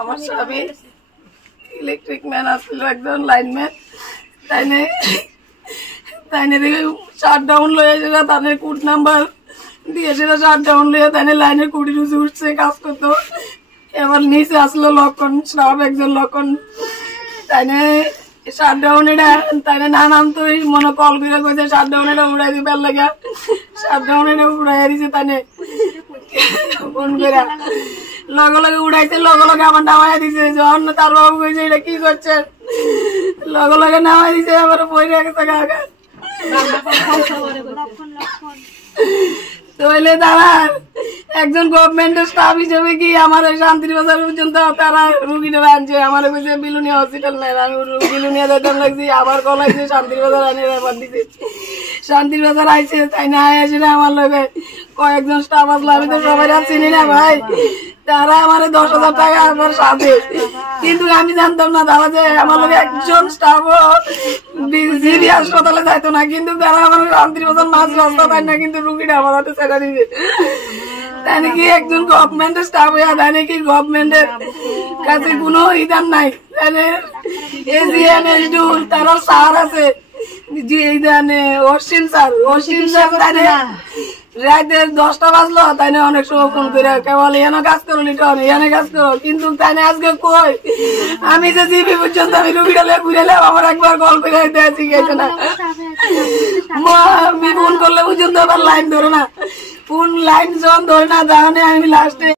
আমার স্বামী electric man আসছিল, একজন লাইনম্যান। তাইনে দেখে শাটডাউন লয়েছিল, তাদের কোড নাম্বার দিয়েছিল, শাটডাউন লয়ে তাইনে লাইনের কুড়ি রুজে উঠছে, কাজ করতো। এবার নিচে আসলো লক্ষণ স্টাফ, একজন লক্ষণ। তাইনে শাটডাউন এটা তাইনে না নামতো, মনে কল করে কইছে শাটডাউন এটা উড়াই দিবার লাগা, শাটডাউন এটা উড়াই দিছে। তাইনে ফোন করে লগে লগে উড়াইছে, লগে লগে আমার নামাই দিছে। যখন তার বাবু কইছে এটা কি করছে, লগে লগে নামাই দিছে, আবার বই রেখেছে কাকা। তাহলে তারা একজন গভর্নমেন্টের স্টাফ হিসেবে কি আমার শান্তির বাজার পর্যন্ত তারা রুগীটা আনছে, আমার কইছে বিলুনিয়া হসপিটাল নেই, আমি বিলুনিয়া যেতাম লাগছি, আবার কল আইছে শান্তির বাজার আনে ব্যাপার দিছে। শান্তির বাজার আইছে, তাই না আসে না আমার লগে কয়েকজন স্টাফ আসলো, আমি তো সবাই চিনি না ভাই। তারা আমার 10,000 টাকা আমার সাথে, কিন্তু আমি জানতাম না তারা যে আমার লগে একজন স্টাফ জিবি হাসপাতালে যাইতো না, কিন্তু তারা আমার শান্তির বাজার মাঝ রাস্তা তাই না, কিন্তু রুগীটা আমার হাতে ছেড়ে দিবে। তাই নাকি একজন গভর্নমেন্টের স্টাফ হইয়া, তাই নাকি গভর্নমেন্টের কাছে কোনো ইদান নাই। তারা স্যার আছে অশ্বিন স্যার, অশ্বিন স্যার রাতে 10টা বাজলো, তাই না অনেক সময় ফোন করে কেবল এনে কাজ করো লিটন, এনে কাজ করো, কিন্তু তাই না আজকে কই আমি যে জিবি পর্যন্ত আমি রুগীটা ঘুরেলাম, আমার একবার কল করে দিয়েছি গেছে না। আমি ফোন করলে পর্যন্ত আবার লাইন ধরে না, ফোন লাইন যখন ধরে না, তাহলে আমি লাস্টে